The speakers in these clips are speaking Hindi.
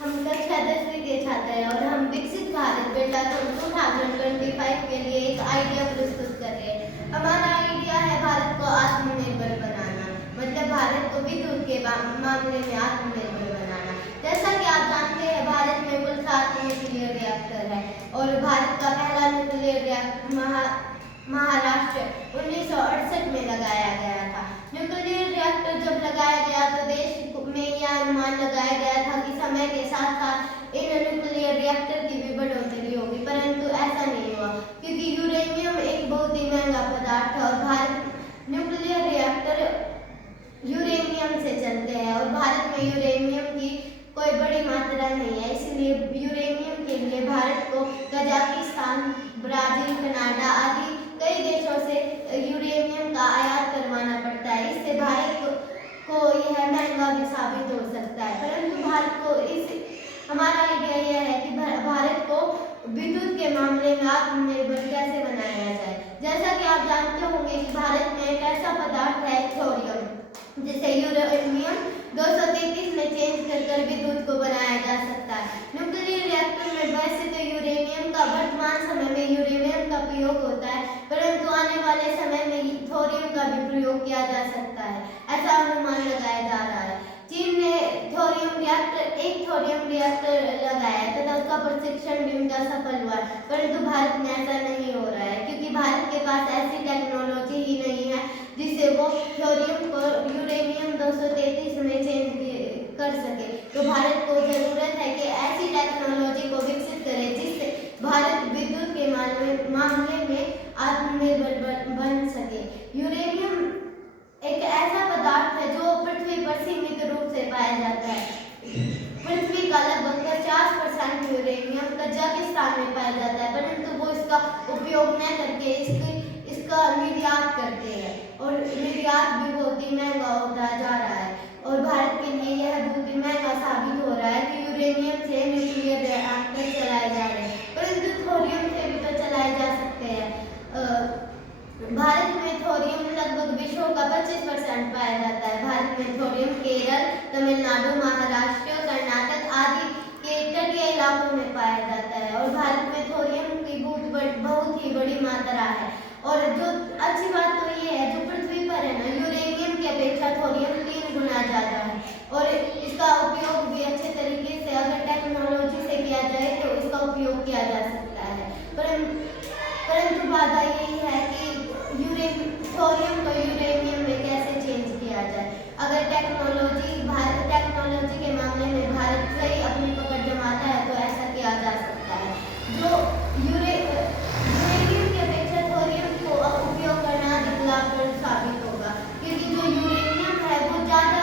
हम कक्षा 10वीं के छात्र हैं और हम विकसित भारत बेटा 2025 के लिए एक आइडिया प्रस्तुत कर रहे हैं। हमारा आइडिया है भारत को आत्मनिर्भर बनाना, मतलब भारत को विद्युत के मामले में आत्मनिर्भर बनाना। जैसा कि आप जानते हैं, भारत में कुल 7 न्यूक्लियर रिएक्टर है और भारत का पहला न्यूक्लियर रिएक्टर महाराष्ट्र 1968 में लगाया गया था। न्यूक्लियर रिएक्टर जब लगाया गया तो देश में यह अनुमान लगाया गया था कि समय के साथ साथ इन न्यूक्लियर रिएक्टर की भी बढ़ोतरी होगी, परंतु ऐसा नहीं हुआ क्योंकि यूरेनियम एक बहुत ही महंगा पदार्थ है और भारत न्यूक्लियर रिएक्टर यूरेनियम से चलते हैं और भारत में यूरेनियम की कोई बड़ी मात्रा नहीं है। इसलिए यूरेनियम के लिए भारत को कजाकिस्तान, ब्राजील, कनाडा आदि कई देशों से यूरेनियम का आयात करवाना पड़ता है। इससे भारत को यह महंगा भी साबित हो सकता है, परंतु भारत को हमारा आइडिया यह है कि भारत को विद्युत के मामले में आत्मनिर्भर कैसे बनाया जाए। जैसा कि आप जानते होंगे कि भारत में एक ऐसा पदार्थ है थोरियम, जिसे यूरेनियम 233 में चेंज कर विद्युत को बनाया जा सकता है। न्यूक्लियर रिएक्टर में वैसे तो यूरेनियम का वर्तमान समय में यूरेनियम का प्रयोग होता है, परंतु आने वाले समय में थोरियम का भी प्रयोग किया जा सकता है, ऐसा अनुमान लगाया जा रहा है। चीन ने एक थोरियम रिएक्टर लगाया तथा उसका प्रशिक्षण भी उनका सफल हुआ, परंतु भारत में ऐसा नहीं हो रहा है क्योंकि भारत के पास ऐसी टेक्नोलॉजी ही नहीं है जिससे वो थोरियम को यूरेनियम 233 में चेंज कर सके। तो भारत को जरूरत है कि ऐसी टेक्नोलॉजी को विकसित करे जिससे भारत विद्युत के मामले में आत्मनिर्भर बन सके। यूरेनियम एक ऐसा पदार्थ है जो पृथ्वी पर सीमित रूप से पाया जाता है। पृथ्वी का लगभग 50% यूरेनियम कजाकिस्तान में पाया जाता है, परंतु वो इसका उपयोग न करके इसका निर्यात करते हैं और निर्यात भी बहुत ही महंगा होता जा रहा है और भारत के लिए यह बहुत ही महंगा साबित हो रहा है कि यूरेनियम से न्यूक्लियर रिएक्टर चलाए जा रहे हैं, परंतु थोरियम से भी तो चलाए जा सकते हैं। भारत में थोरियम लगभग विश्व का 25% पाया जाता है। भारत में थोरियम केरल, तमिलनाडु, महाराष्ट्र, कर्नाटक आदि के तटीय इलाकों में पाया जाता है और भारत में थोरियम की बहुत ही बड़ी मात्रा है। और जो अच्छी बात तो ये है, जो पृथ्वी पर है ना, यूरेनियम की अपेक्षा थोरियम 3 गुना ज़्यादा है और इसका उपयोग भी अच्छे तरीके से अगर टेक्नोलॉजी से किया जाए तो इसका उपयोग किया जा सकता है। परंतु बात यही है कि थोरियम को यूरेनियम में कैसे चेंज किया जाए। अगर टेक्नोलॉजी के मामले में भारत सही अपनी पकड़ जमाता है तो ऐसा किया जा सकता है। जो यूरेनियम की अपेक्षा थोरियम को उपयोग करना अधिक लाभप्रद साबित होगा क्योंकि जो यूरेनियम है वो ज़्यादा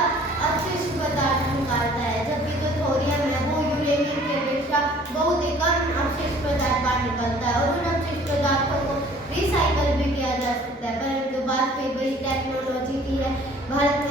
अपशिष्ट पदार्थ निकालता है, जबकि जो थोरियम है वो यूरेनियम की अपेक्षा बहुत ही कम अपशिष्ट पदार्थ बाहर निकलता है और उन अपशिष्ट पदार्थों को रिसाइकल भी किया जा सकता है। परंतु बात कोई बड़ी टेक्नोलॉजी की है, भारत